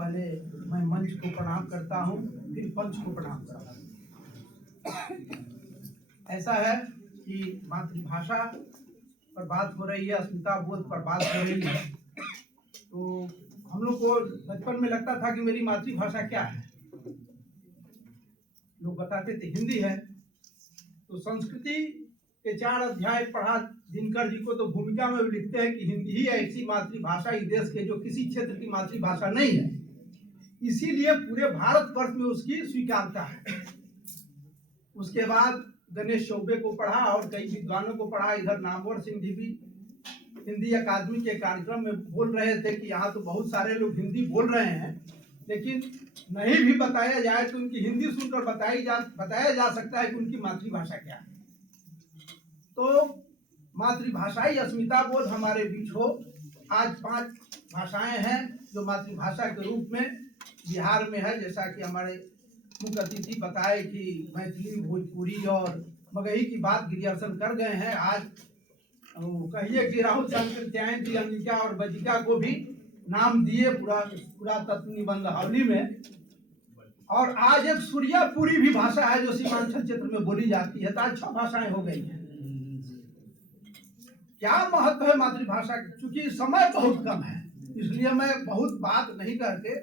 पहले मैं मंच को प्रणाम करता हूँ, फिर पंच को प्रणाम करता हूँ। ऐसा है कि मातृभाषा पर बात हो रही है, अस्मिता बोध पर बात हो रही है। तो हम लोग को बचपन में लगता था कि मेरी मातृभाषा क्या है, लोग बताते थे हिंदी है। तो संस्कृति के 4 अध्याय पढ़ा दिनकर जी को, तो भूमिका में भी लिखते हैं कि हिंदी ही ऐसी मातृभाषा इस देश के जो किसी क्षेत्र की मातृभाषा नहीं है, इसीलिए पूरे भारतवर्ष में उसकी स्वीकारता है। उसके बाद गणेश चौबे को पढ़ा और कई विद्वानों को पढ़ा। इधर नामवर सिंह जी भी हिंदी अकादमी के कार्यक्रम में बोल रहे थे कि यहाँ तो बहुत सारे लोग हिंदी बोल रहे हैं, लेकिन नहीं भी बताया जाए तो उनकी हिंदी सुनकर बताया जा सकता है कि उनकी मातृभाषा क्या है। तो मातृभाषाई अस्मिता बोध हमारे बीच हो। आज 5 भाषाएं हैं जो मातृभाषा के रूप में बिहार में है। जैसा कि हमारे मुख्य अतिथि बताए कि मैथिली, भोजपुरी और मगही की बात गिरियार्सन कर गए हैं। आज कहिए कि राहुल सांकृत्यायन जी अंगिका और बजिका को भी नाम दिए पुरातत्व निबंधावली में। और आज एक सूर्यापुरी भी भाषा है जो सीमांचल क्षेत्र में बोली जाती है। तो आज 6 भाषाएं हो गई हैं। क्या महत्व है मातृभाषा का? क्योंकि समय बहुत कम है, इसलिए मैं बहुत बात नहीं करके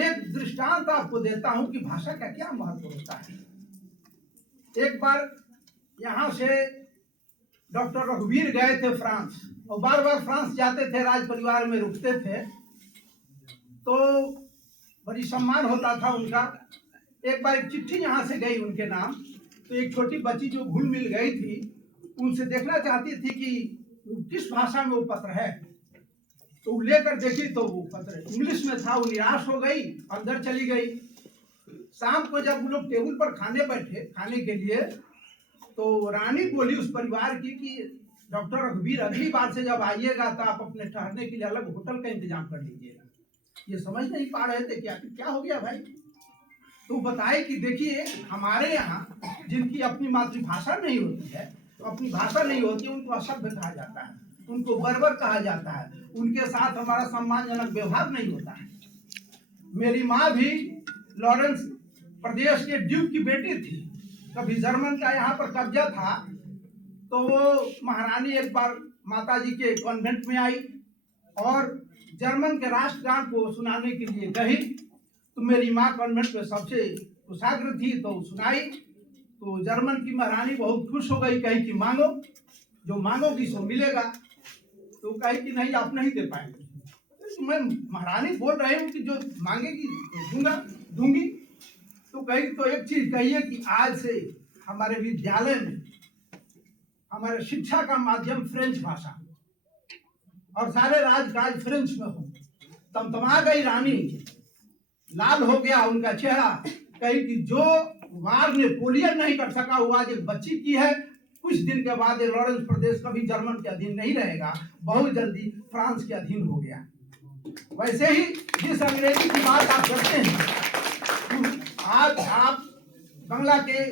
एक दृष्टांत आपको देता हूं कि भाषा का क्या महत्व होता है। एक बार यहाँ से डॉक्टर रघुवीर गए थे फ्रांस, और बार बार फ्रांस जाते थे, राज परिवार में रुकते थे, तो बड़ी सम्मान होता था उनका। एक बार एक चिट्ठी यहाँ से गई उनके नाम, तो एक छोटी बच्ची जो घुल मिल गई थी, उनसे देखना चाहती थी कि किस भाषा में वो पत्र है। तो वो लेकर देखी तो वो पत्र इंग्लिश में था। वो निराश हो गई, अंदर चली गई। शाम को जब वो लोग टेबल पर खाने बैठे खाने के लिए, तो रानी बोली उस परिवार की कि डॉक्टर रघुवीर, अगली बार से जब आइएगा तो आप अपने ठहरने के लिए अलग होटल का इंतजाम कर लीजिएगा। ये समझ नहीं पा रहे थे क्या हो गया भाई। तो बताए कि देखिए, हमारे यहाँ जिनकी अपनी मातृभाषा नहीं होती है, अपनी भाषा नहीं होती, उनको असभ्य कहा जाता है, उनको बर्बर कहा जाता है, उनके साथ हमारा सम्मानजनक व्यवहार नहीं होता है। मेरी माँ भी लॉरेंस प्रदेश के ड्यूक की बेटी थी। कभी जर्मन का यहाँ पर कब्जा था, तो वो महारानी एक बार माता जी के कॉन्वेंट में आई और जर्मन के राष्ट्रगान को सुनाने के लिए गई। तो मेरी माँ कॉन्वेंट में सबसे कुशाग्र थी, तो सुनाई। तो जर्मन की महारानी बहुत खुश हो गई, कही कि मांगो, जो मांगोगी सो मिलेगा। तो कही कि नहीं, आप नहीं दे पाएंगे। तो मैं महारानी बोल रही हूँ कि जो मांगेगी तो दूंगी। तो कही तो एक चीज कहिए कि आज से हमारे विद्यालय में हमारे शिक्षा का माध्यम फ्रेंच भाषा और सारे राजकाज फ्रेंच में हो। तमतमा गई रानी, लाल हो गया उनका चेहरा। कही कि जो वार नेपोलियन नहीं कर सका वो आज एक बच्ची की है। कुछ दिन के बाद ये लॉरेंस प्रदेश कभी जर्मन के अधीन नहीं रहेगा, बहुत जल्दी फ्रांस के अधीन हो गया। वैसे ही जिस अंग्रेजी की बात आप करते हैं, आज आप बांग्ला के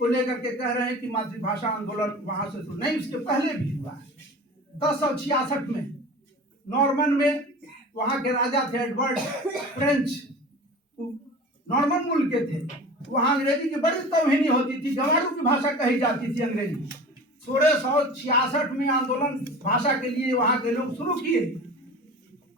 को लेकर के कह रहे हैं कि मातृभाषा आंदोलन वहां से शुरू नहीं, उसके पहले भी हुआ है। 1066 में नॉर्मन में वहां के राजा थे एडवर्ड, फ्रेंच नॉर्मन मुल्क के थे। वहां अंग्रेजी की बड़ी तौहीनी होती थी, गंवारू की भाषा कही जाती थी अंग्रेजी। 1666 में आंदोलन भाषा के लिए वहां के लोग शुरू किए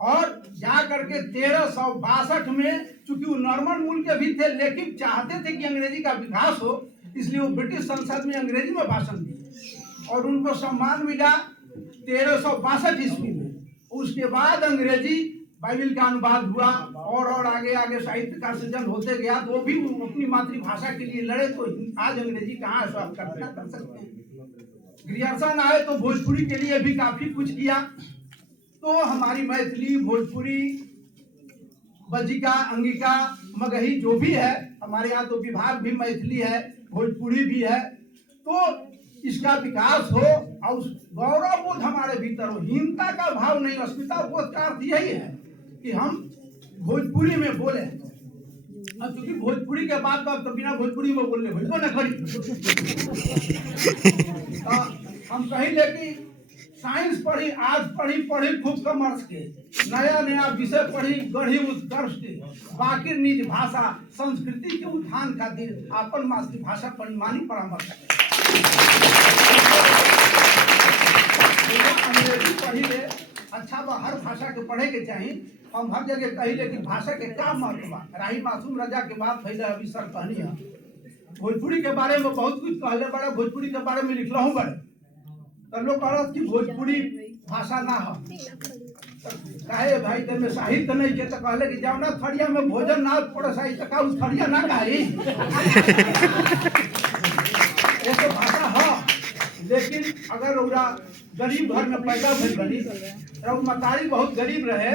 और जा करके 1362 में, चूंकि वो नॉर्मन मुल्क के भी थे लेकिन चाहते थे कि अंग्रेजी का विकास हो, इसलिए वो ब्रिटिश संसद में अंग्रेजी में भाषण दिए और उनको सम्मान मिला 1362 ईस्वी में। उसके बाद अंग्रेजी बाइबिल का अनुवाद हुआ और आगे आगे साहित्य का सृजन होते गया। तो वो भी अपनी मातृभाषा के लिए लड़े, तो आज अंग्रेजी कहाँ है, आप कल्पना कर सकते हैं। गिरियार्सन आए तो भोजपुरी के लिए भी काफी कुछ किया। तो हमारी मैथिली, भोजपुरी, बजिका, अंगिका, मगही जो भी है, हमारे यहाँ तो विभाग भी मैथिली है, भोजपुरी भी है। तो इसका विकास हो और गौरव बोध हमारे भीतर हो, हीनता का भाव नहीं। अस्मिता बोध का अर्थ यही है कि हम भोजपुरी में बोले। अब क्योंकि भोजपुरी के बाद तो बिना भोजपुरी में बोलने भोजपुर न करी। हम कहीं लेकिन साइंस पढ़ी, आज पढ़ी खूब कॉमर्स के, नया नया विषय पढ़ी गढ़ी उत्कर्ष के, बाकी निज भाषा संस्कृति के उत्थान खातिर अपन मातृभाषा परिमानी परामर्श अंग्रेजी पढ़ी ले अच्छा बा, हर भाषा के पढ़े के चाहिए। हम हर जगह कही कि भाषा के क्या महत्व बा। राही मासूम राजा के बात भइले अभी सर कहनी है, भोजपुरी के बारे में बहुत कुछ कहले बड़े, भोजपुरी के बारे में लिखल हूँ बड़े, तो लोग कहत कि भोजपुरी भाषा ना हो, काहे भाई ते में साहित्य नहीं के, तो कहले कि जाओ ना थड़िया में भोजन ना पड़े साहित्य का, उस थड़िया ना कही ये तो भाषा हो। लेकिन अगर ओरा गरीब घर में पैदा भइल बनी, मतारी बहुत गरीब रहे,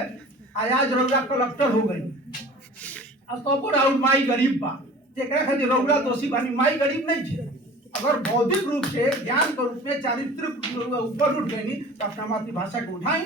आज रौरा कलेक्टर हो गई, तब राउर माई गरीब बा, तेकरा खातिर रौरा दोषी बानी, माई गरीब नहीं थे। अगर बौद्धिक रूप से ज्ञान के रूप में चारित्रिक ऊपर उठ गई तो अपना मातृभाषा को उठाई,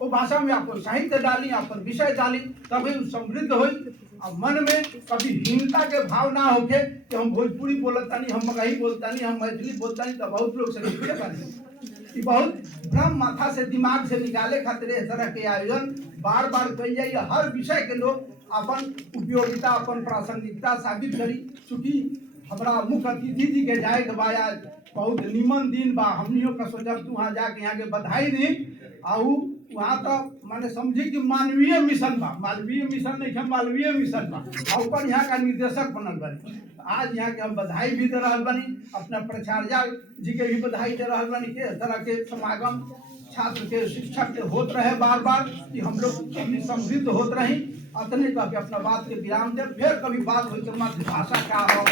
वो भाषा में आपको साहित्य डाली, अपन विषय डाली, तभी समृद्ध हुई। अब मन में कभी हीनता के भाव ना होके कि हम भोजपुरी बोलता नहीं, हम मगही बोलता नहीं, हम मैथिली बोलता नहीं, तो बहुत लोग से लिखे बने। बहुत भ्रम माथा से दिमाग से निकाले खातिर इस तरह के आयोजन बार बार कही जाइए। हर विषय के लोग अपन उपयोगिता, अपन प्रासंगिकता साबित करी। चूंकि हमारा मुख्य अतिथि जी के जाए के बाद आज बहुत निमन दिन बा, हमनियों का सोचब तू वहाँ जाके यहाँ के बधाई दी आऊ, वहाँ तो माने समझी कि मानवीय मिशन बा, मालवीय मिशन नहीं है, मालवीय मिशन बा, और ऊपर यहाँ का निर्देशक बनल बनी। आज यहाँ के हम बधाई भी दे रहा बनी, अपना प्राचार्य जी के भी बधाई दे रहा बनी के तरह के समागम छात्र के शिक्षक के होते रहे बार बार, कि हम लोग समृद्ध होते रही। अतने कह के अपना बात के विराम दे, फिर कभी बात हुई तो मातृभाषा क्या हो।